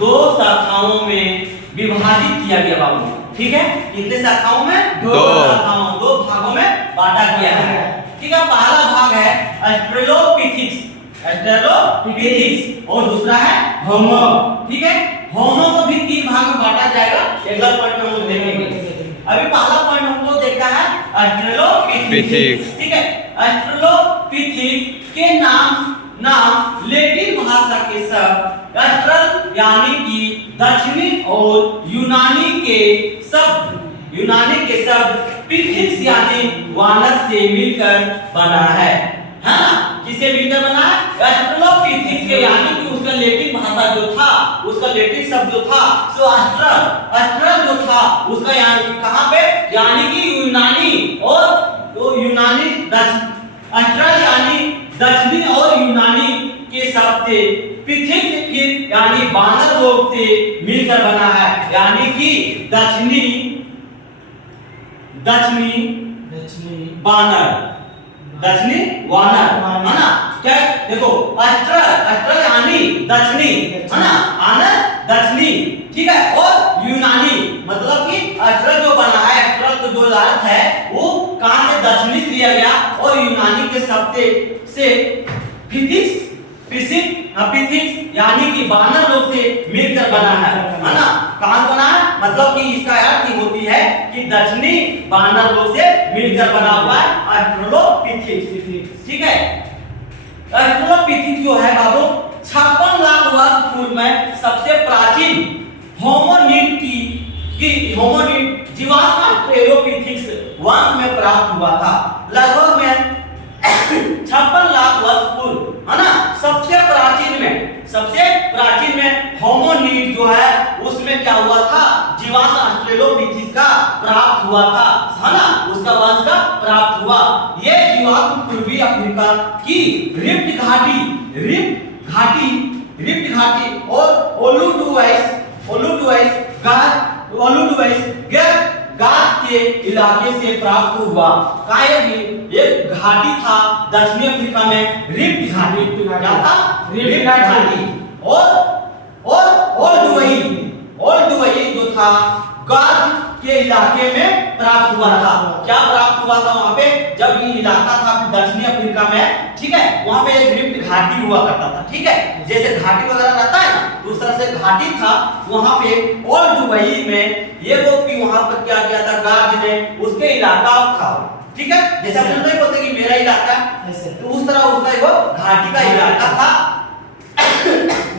दो शाखाओं में विभाजित किया गया बाबू। ठीक है, कितने शाखाओं में? दो शाखाओं, दो भागों में बांटा गया है। ठीक है, पहला भाग है ऑस्ट्रेलोपिथेक्स, ऑस्ट्रेलोपिथेक्स, और दूसरा है होमो। ठीक है, होमो को भी तीन भाग में बांटा जाएगा, अगला पॉइंट में हम लोग देखेंगे। अभी पहला पॉइंट हम लोग देखना है ऑस्ट्रेलोपिथेक्स। ठीक है, ऑस्ट्रेलोपिथेक्स के नाम लैटिन भाषा के शब्द ऑस्ट्रल यानी कि दक्षिणी और यूनानी के शब्द पिथिक्स यानी वानर से मिलकर बना है ना? किससे मिलकर बना है? ऑस्ट्रेलोपिथेक्स के, यानी कि उसका लैटिन भाषा जो था, उसका लैटिन शब्द जो था सो ऑस्ट्रल जो था उसका यानी कि कहां पे, यानी कि यूनानी और तो यूनानी ऑस्ट्रल यानी दक्षिणी और यूनानी के शब्द से पिथिक्स फिर यानी वानर लोग से मिलकर बना है, यानी कि दक्षिणी वानर है ना? क्या देखो, ऑस्ट्रल यानी दक्षिणी है ना, आनर दक्षिणी। ठीक है, और यूनानी मतलब कि ऑस्ट्रल जो बना है, ऑस्ट्रल का जो अर्थ है वो कहां से, दक्षिणी से लिया गया, और यूनानी के शब्द से पिथिक्स यानी कि वानर लोग से मिलकर बना है ना? कहां बना है, मतलब कि इसका अर्थ ही होती है कि दक्षिणी वानर लोग से मिलकर बना हुआ है ऑस्ट्रेलोपिथेक्स। ठीक है, ऑस्ट्रेलोपिथेक्स जो है बाबू 56 लाख वर्ष पूर्व में सबसे प्राचीन होमोनिड होमोनिड जीवाश्म ऑस्ट्रेलोपिथेक्स वंश में प्राप्त हुआ था। लगभग में 56 लाख वर्ष पूर्व है ना? सबसे प्राचीन में होमोनिड जो है उसमें क्या हुआ था, जीवाश्म ऑस्ट्रेलोपिथेक्स का प्राप्त हुआ था, है ना? उसका वंश का प्राप्त हुआ। ये जीवाश्म पूर्वी अफ्रीका की रिफ्ट घाटी और ओलुडुआइस गाद के इलाके से प्राप्त हुआ। एक घाटी था दक्षिणी अफ्रीका में, रिफ्ट घाटी। क्या था? रिफ्ट घाटी। और ओलुडुआई जो था गाद के इलाके में प्राप्त हुआ था। क्या प्राप्त हुआ था वहां पे, जब ये इलाका था दक्षिणी अफ्रीका में, ठीक है, वहां पे एक रिफ्ट घाटी हुआ करता था। ठीक है, जैसे घाटी वगैरह रहता है ना, तो उस तरह से घाटी था वहां पे। और दुबई में ये लोग भी वहां पर क्या किया था, गार्ड ने उसके इलाका था। ठीक है, जैसे हम नहीं बोलते कि मेरा इलाका है, तो उस तरह उसका एक घाटी का इलाका था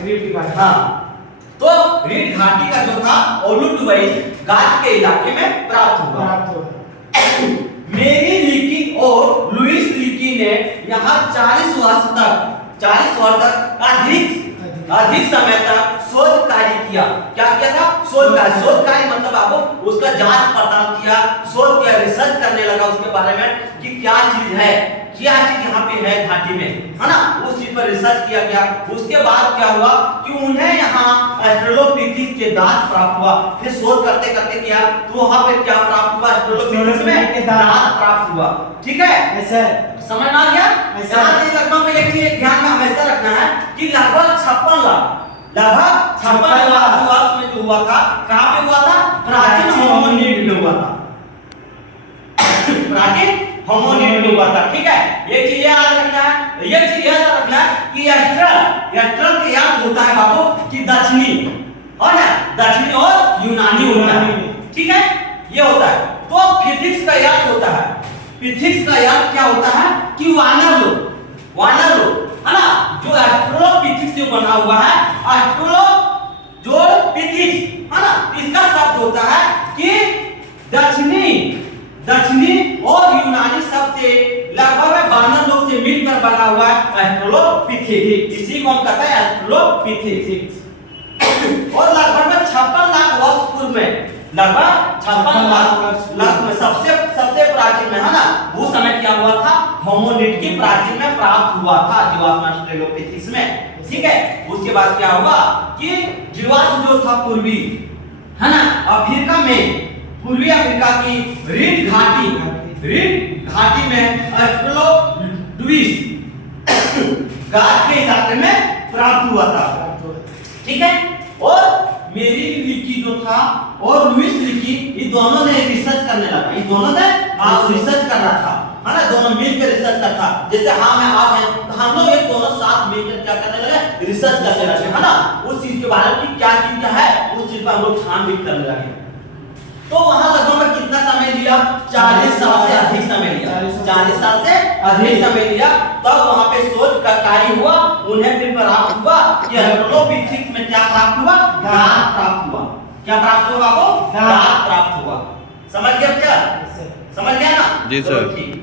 रिफ्ट घाटी। हाँ, तो रिफ्ट घाटी का जो था ओलुडुआइस गाद के इलाके में प्राप्त हुआ। मेरी लीकी और लुइस लीकी ने यहाँ 40 वर्ष तक अधिक समय तक शोध कार्य किया। क्या किया था? शोध कार्य मतलब आपको उसका जांच पड़ताल किया, शोध किया, रिसर्च करने लगा उसके बारे में कि क्या चीज यहाँ पे है घाटी में, है ना? उस चीज पर रिसर्च किया गया। उसके बाद क्या हुआ कि उन्हें यहाँ ऑस्ट्रेलोपिथेक्स के दांत प्राप्त हुआ। फिर शोध करते करते किया तो वहां पे क्या प्राप्त हुआ, ऑस्ट्रेलोपिथेक्स में दांत प्राप्त हुआ। ठीक है, ऐसे समझ में आ गया? यहाँ पे एक चीज ध्यान में हमेशा रखना है कि लगभग 56 लाख वर्ष में जो हुआ था, कहां पे हुआ था? प्राचीन होमोनिड में हुआ था। प्राचीन होमोनिड में हुआ था। ठीक है, ये चीज याद रखना है कि ऑस्ट्रल के याद होता है बाबू कि दक्षिणी और ना, दक्षिणी और यूनानी होता है। ठीक है, ये होता है। तो फिजिक्स का याद होता है, फिजिक्स का याद क्या होता है कि वानर लोग है ना, जो ऑस्ट्रेलोपिथेक्स जो बना हुआ है, ऑस्ट्रेलोपिथेक्स है ना, इसका शब्द होता है कि दक्षिणी और यूनानी शब्द से लगभग वानर लोग से मिलकर बना हुआ है ऑस्ट्रेलोपिथेक्स। इसी को हम कहते हैं ऑस्ट्रेलोपिथेक्स। और लगभग 56 लाख वर्ष पूर्व में, लगभग 56 लाख में सबसे प्राचीन में, है ना, वो समय क्या हुआ था, होमोनिड की प्राचीन में प्राप्त हुआ था जीवाश्म ऑस्ट्रेलोपिथेक्स में। ठीक है, उसके बाद क्या हुआ कि जीवाश्म जो था पूर्वी, है ना, अफ्रीका में, पूर्वी अफ्रीका की रिफ्ट घाटी में ऑस्ट्रेलोडुआइस गाद के इलाके में प्राप्त हुआ था। ठीक है, और मेरी लिखी जो था और लुइस लिखी, ये दोनों ने रिसर्च करने लगा, ये दोनों ने रिसर्च कर रहा था, है ना, दोनों मिलकर रिसर्च करता। जैसे हाँ मैं आज है तो हम लोग ये दोनों साथ मिलकर क्या करने लगे, रिसर्च करने लगे, है ना, उस चीज के बारे में क्या चीज क्या है उस चीज पर हम लोग छानबीन करने लगे। तो वहां लगभग में कितना समय लिया, 40 साल से अधिक समय लिया, 40 साल से अधिक समय लिया। तब वहां पे शोध का कार्य हुआ, उन्हें फिर प्राप्त हुआ कि हेटेरोपिथिक्स में क्या प्राप्त हुआ, ज्ञान प्राप्त हुआ। क्या प्राप्त हुआ आपको, ज्ञान प्राप्त हुआ। समझ गए क्या, समझ गया ना? जी सर। ठीक।